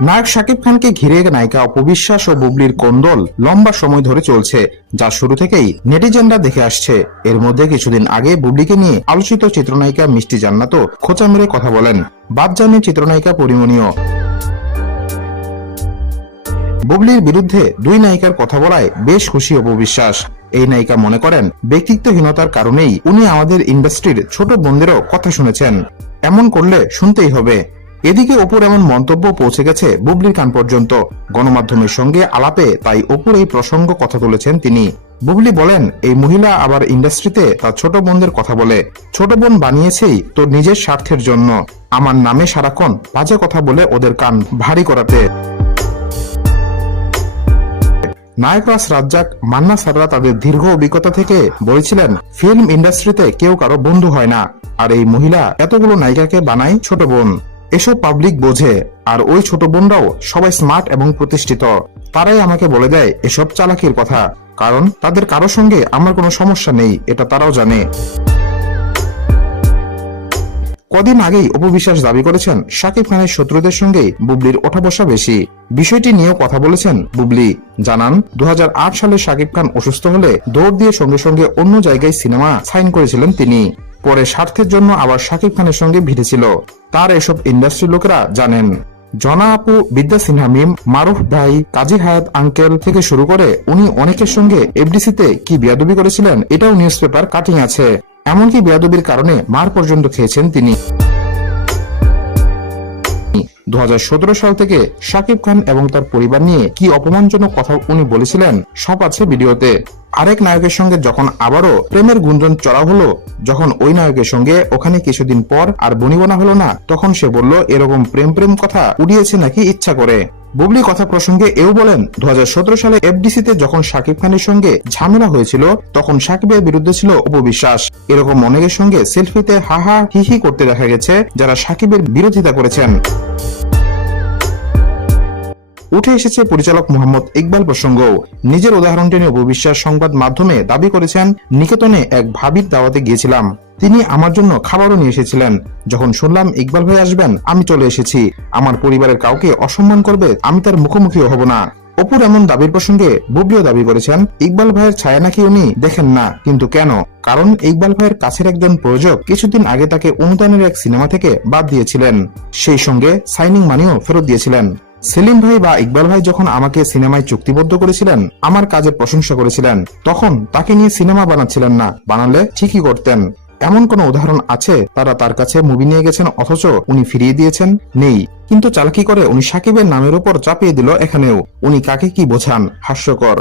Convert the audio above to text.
নায়ক শাকিব খানকে ঘিরে নায়িকা অপবিশ্বাস ও বুবলির কোন্দল লম্বা সময় ধরে চলছে, যা শুরু থেকেই নেটিজেনরা দেখে আসছে। এর মধ্যে কিছুদিন আগে বুবলিকে নিয়ে আলোচিত চিত্রনায়িকা মিষ্টি জান্নাতও খোঁচা মেরে কথা বলেন। বাদ যাননি চিত্রনায়িকা পরিমণিও। বুবলির বিরুদ্ধে দুই নায়িকার কথা বলায় বেশ খুশি অপবিশ্বাস। এই নায়িকা মনে করেন, ব্যক্তিত্বহীনতার কারণেই উনি আমাদের ইন্ডাস্ট্রির ছোট বোনদেরও কথা শুনেছেন। এমন করলে শুনতেই হবে। এদিকে অপুর এমন মন্তব্য পৌঁছে গেছে বুবলির কান পর্যন্ত। গণমাধ্যমের সঙ্গে আলাপে তাই অপুর এই প্রসঙ্গ কথা তুলেছেন তিনি। বুবলি বলেন, এই মহিলা আবার ইন্ডাস্ট্রিতে তার ছোট বোনদের কথা বলে। ছোট বোন বানিয়েছেই তো নিজের স্বার্থের জন্য। আমার নামে সারাক্ষণ বাজে কথা বলে ওদের কান ভারী করাতে। নায়ক রাজ রাজ্জাক, মান্না সাররা তাদের দীর্ঘ অভিজ্ঞতা থেকে বলেছিলেন, ফিল্ম ইন্ডাস্ট্রিতে কেউ কারো বন্ধু হয় না, আর এই মহিলা এতগুলো নায়িকাকে বানায় ছোট বোন। এসব পাবলিক বোঝে, আর ওই ছোট বোনরাও সবাই স্মার্ট এবং প্রতিষ্ঠিত। তারাই আমাকে বলে দেয় এসব চালাকির কথা, কারণ তাদের কারো সঙ্গে আমার কোনো সমস্যা নেই, এটা তারাও জানে। কদিন আগেই অপবিশ্বাস দাবি করেছেন, শাকিব খানের শত্রুদের সঙ্গেই বুবলির ওঠা বসা বেশি। বিষয়টি নিয়েও কথা বলেছেন বুবলি। জানান, 2008 সালে শাকিব খান অসুস্থ হলে দৌড় দিয়ে সঙ্গে সঙ্গে অন্য জায়গায় সিনেমা সাইন করেছিলেন তিনি। পরে স্বার্থের জন্য আবার শাকিব খানের সঙ্গে ভিড়েছিল। তার এসব ইন্ডাস্ট্রির লোকেরা জানেন। জনা আপু, বিদ্যা সিনহা মিম, মারুফ ভাই, কাজী হায়াত আঙ্কেল থেকে শুরু করে উনি অনেকের সঙ্গে এফডিসিতে কি বেয়াদবি করেছিলেন, এটাও নিউজ পেপার কাটিং আছে। এমনকি বেয়াদবির কারণে মার পর্যন্ত খেয়েছেন তিনি। 2017 সাল থেকে শাকিব খান এবং তার পরিবার নিয়ে কি অপমানজনক কথা উনি বলেছিলেন সব আছে ভিডিওতে। আরেক নায়কের সঙ্গে যখন আবারও প্রেমের গুঞ্জন চড়া হলো, যখন ওই নায়কের সঙ্গে ওখানে কিছুদিন পর আর বনিবনা হলো না, তখন সে বলল এরকম প্রেম প্রেম কথা উড়িয়েছে নাকি ইচ্ছা করে। বুবলি কথা প্রসঙ্গে এও বলেন, 2017 সালে এফডিসিতে যখন শাকিব খানের সঙ্গে ঝামেলা হয়েছিল, তখন শাকিবের বিরুদ্ধে ছিল অপবিশ্বাস। এরকম অনেকের সঙ্গে সেলফিতে হাহা হিহি করতে দেখা গেছে, যারা শাকিবের বিরোধিতা করেছেন। উঠে এসেছে পরিচালক মোহাম্মদ ইকবাল প্রসঙ্গ। নিজের উদাহরণ টেনে অপবিশ্বাস সংবাদ মাধ্যমে দাবি করেছেন, নিকেতনে এক ভাবির দাওয়াতে গিয়েছিলাম, তিনি আমার জন্য খাবারও নিয়ে এসেছিলেন। যখন শুনলাম ইকবাল ভাই আসবেন, আমি চলে এসেছি। আমার পরিবারের কাউকে অসম্মান করবে, আমি তার মুখোমুখিও হব না। অপুর এমন দাবির প্রসঙ্গে বুবলিও দাবি করেছেন, ইকবাল ভাইয়ের ছায়া নাকি উনি দেখেন না, কিন্তু কেন? কারণ ইকবাল ভাইয়ের কাছের একজন প্রযোজক কিছুদিন আগে তাকে অনুদানের এক সিনেমা থেকে বাদ দিয়েছিলেন, সেই সঙ্গে সাইনিং মানিও ফেরত দিয়েছিলেন। সেলিম ভাই বা ইকবাল ভাই যখন আমাকে সিনেমায় চুক্তিবদ্ধ করেছিলেন, আমার কাজের প্রশংসা করেছিলেন, তখন তাকে নিয়ে সিনেমা বানাচ্ছিলেন না, বানালে ঠিকই করতেন। এমন কোন উদাহরণ আছে তারা তার কাছে মুভি নিয়ে গেছেন অথচ উনি ফিরিয়ে দিয়েছেন? নেই। কিন্তু চালাকি করে উনি শাকিবের নামের উপর চাপিয়ে দিল এখানেও। উনি কাকে কি বোঝান? হাস্যকর।